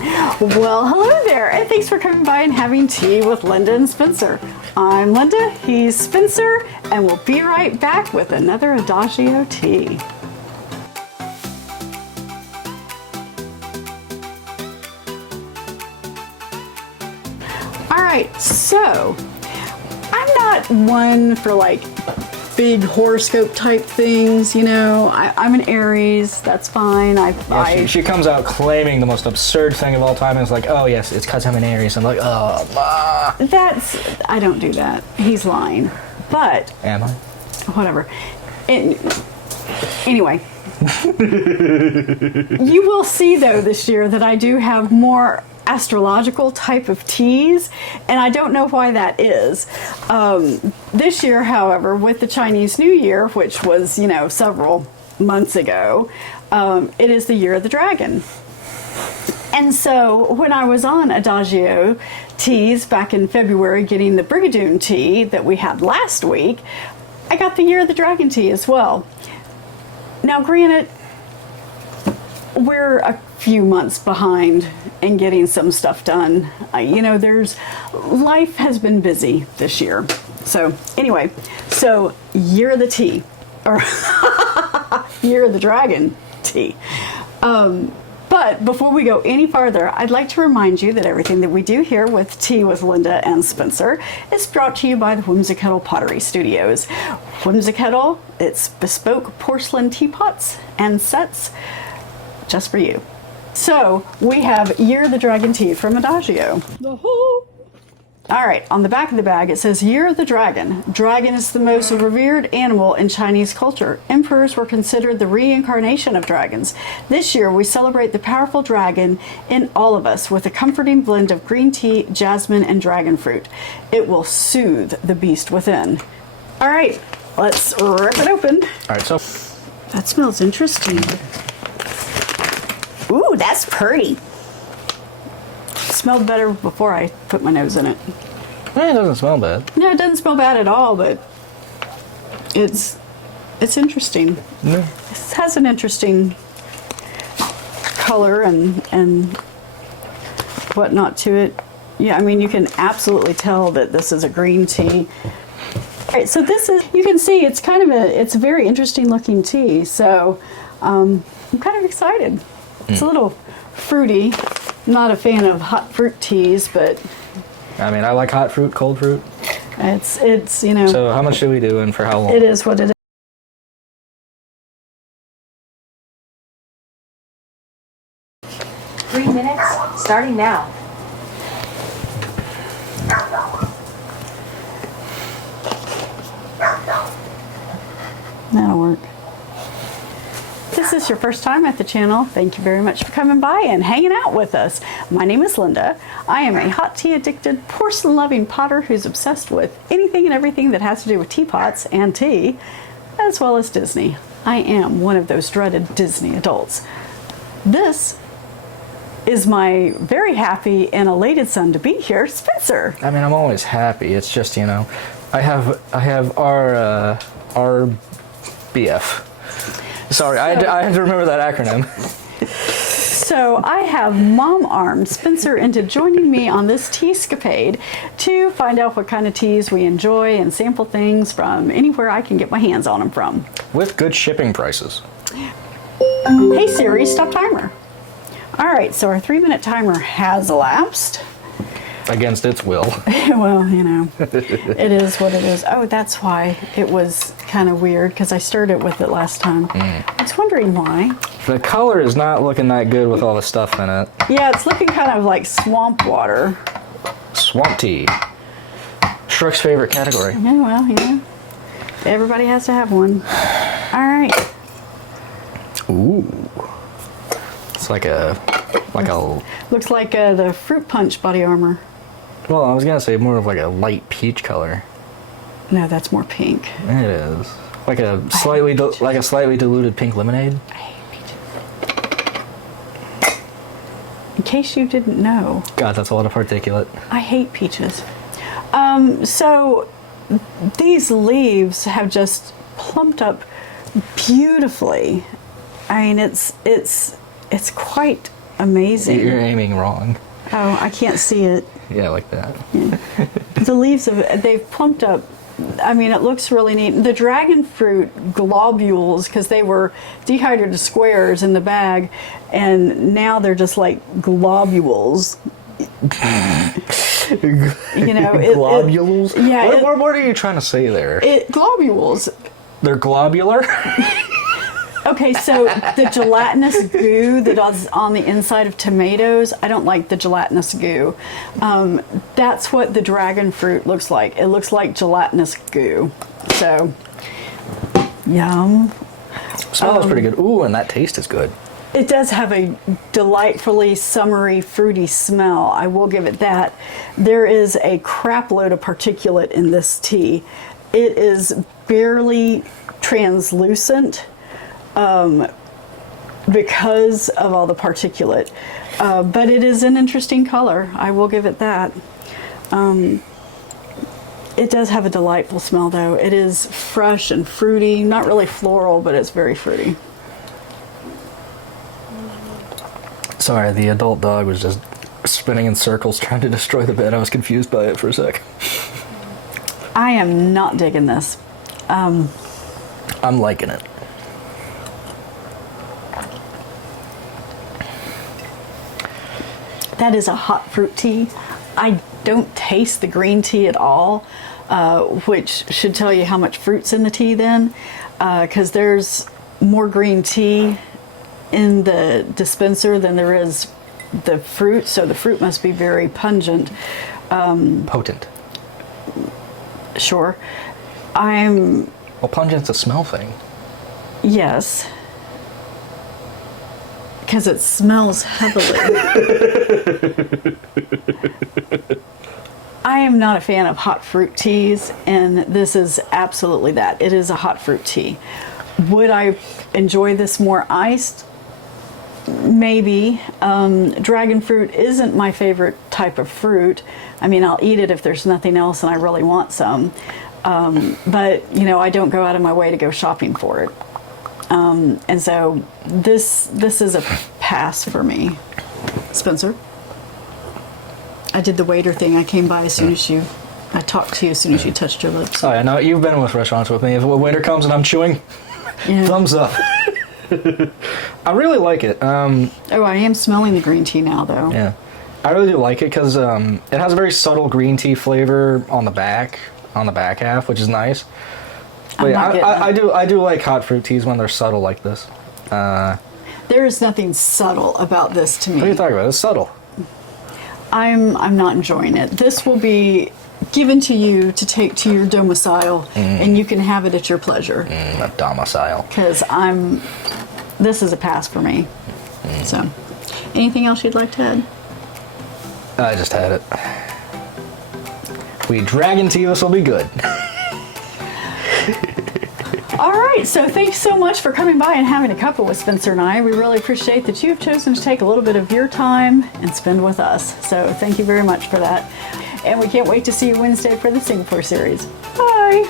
Well, hello there, and thanks for coming by and having tea with Linda and Spencer. I'm Linda, he's Spencer, and we'll be right back with another Adagio tea. All right, so I'm not one for like big horoscope type things, you know. I'm an Aries, that's fine. She comes out claiming the most absurd thing of all time and is like, oh yes, it's because I'm an Aries. I'm like, oh, I don't do that. He's lying. But am I? Whatever. Anyway. You will see though this year that I do have more astrological type of teas, and I don't know why that is. This year, however, with the Chinese New Year, which was, you know, several months ago, it is the year of the dragon. And so when I was on Adagio teas back in February getting the Brigadoon tea that we had last week, I got the year of the dragon tea as well. Now granted, we're a few months behind in getting some stuff done. You know, life has been busy this year. So anyway, so year of the tea, or year of the dragon tea. But before we go any farther, I'd like to remind you that everything that we do here with Tea with Linda and Spencer is brought to you by the Whimsikettle Pottery Studios. Whimsikettle, it's bespoke porcelain teapots and sets just for you. So we have Year of the Dragon tea from Adagio. All right, on the back of the bag it says Year of the Dragon. Dragon is the most revered animal in Chinese culture. Emperors were considered the reincarnation of dragons. This year we celebrate the powerful dragon in all of us with a comforting blend of green tea, jasmine, and dragon fruit. It will soothe the beast within. All right, let's rip it open. All right, so that smells interesting. Ooh, that's pretty. Smelled better before I put my nose in it. It doesn't smell bad. No, it doesn't smell bad at all, but it's interesting. Yeah. It has an interesting color and whatnot to it. Yeah, I mean, you can absolutely tell that this is a green tea. All right, so this is, you can see it's it's a very interesting looking tea. So I'm kind of excited. It's a little fruity. Not a fan of hot fruit teas, but I mean, I like hot fruit, cold fruit. It's you know. So how much should we do and for how long? It is what it is. Three minutes, starting now. That'll work. If this is your first time at the channel, thank you very much for coming by and hanging out with us. My name is Linda. I am a hot tea addicted, porcelain loving potter who's obsessed with anything and everything that has to do with teapots and tea, as well as Disney. I am one of those dreaded Disney adults. This is my very happy and elated son to be here, Spencer. I mean, I'm always happy. It's just, you know, I have our BF. Sorry, I had to remember that acronym. So I have mom-armed Spencer into joining me on this tea-scapade to find out what kind of teas we enjoy and sample things from anywhere I can get my hands on them from. With good shipping prices. Hey Siri, stop timer. All right, so our 3-minute timer has elapsed. Against its will. Well, you know, it is what it is. Oh, that's why it was kind of weird, because I stirred it with it last time. I was wondering why. The color is not looking that good with all the stuff in it. Yeah, it's looking kind of like swamp water. Swamp tea. Shrek's favorite category. Yeah, well, you know, everybody has to have one. All right. Ooh. It's like a Looks like the fruit punch body armor. Well, I was gonna say more of like a light peach color. No, that's more pink. It is like a slightly diluted pink lemonade. I hate peaches. In case you didn't know. God, that's a lot of particulate. I hate peaches. So these leaves have just plumped up beautifully. I mean, it's quite amazing. You're aiming wrong. Oh, I can't see it. Yeah, like that. The leaves they've plumped up. I mean, it looks really neat. The dragon fruit globules, because they were dehydrated squares in the bag, and now they're just like globules. Globules? Yeah. What are you trying to say there? Globules. They're globular? Okay, so the gelatinous goo that is on the inside of tomatoes, I don't like the gelatinous goo. That's what the dragon fruit looks like. It looks like gelatinous goo. So, yum. Smells pretty good. Ooh, and that taste is good. It does have a delightfully summery, fruity smell. I will give it that. There is a crap load of particulate in this tea. It is barely translucent. Because of all the particulate. But it is an interesting color. I will give it that. It does have a delightful smell, though. It is fresh and fruity. Not really floral, but it's very fruity. Sorry, the adult dog was just spinning in circles trying to destroy the bed. I was confused by it for a sec. I am not digging this. I'm liking it. That is a hot fruit tea. I don't taste the green tea at all, which should tell you how much fruit's in the tea then, because there's more green tea in the dispenser than there is the fruit, so the fruit must be very pungent. Potent. Sure. Well, pungent's a smell thing. Yes. Because it smells heavily. I am not a fan of hot fruit teas, and this is absolutely that. It is a hot fruit tea. Would I enjoy this more iced? Maybe. Dragon fruit isn't my favorite type of fruit. I mean, I'll eat it if there's nothing else and I really want some. But, I don't go out of my way to go shopping for it. And so this is a pass for me. Spencer? I did the waiter thing. I came by as soon as I talked to you as soon as you touched your lips. Oh, yeah, no, you've been with restaurants with me. If a waiter comes and I'm chewing, thumbs up. I really like it. I am smelling the green tea now, though. Yeah. I really do like it because it has a very subtle green tea flavor on the back half, which is nice. But I do like hot fruit teas when they're subtle like this. There is nothing subtle about this to me. What are you talking about? It's subtle. I'm not enjoying it. This will be given to you to take to your domicile, and you can have it at your pleasure. A domicile. Because this is a pass for me. So, anything else you'd like to add? I just had it. We dragon tea, this will be good. All right, so thanks so much for coming by and having a cuppa with Spencer and I. We really appreciate that you've chosen to take a little bit of your time and spend with us. So thank you very much for that. And we can't wait to see you Wednesday for the Singapore series. Bye.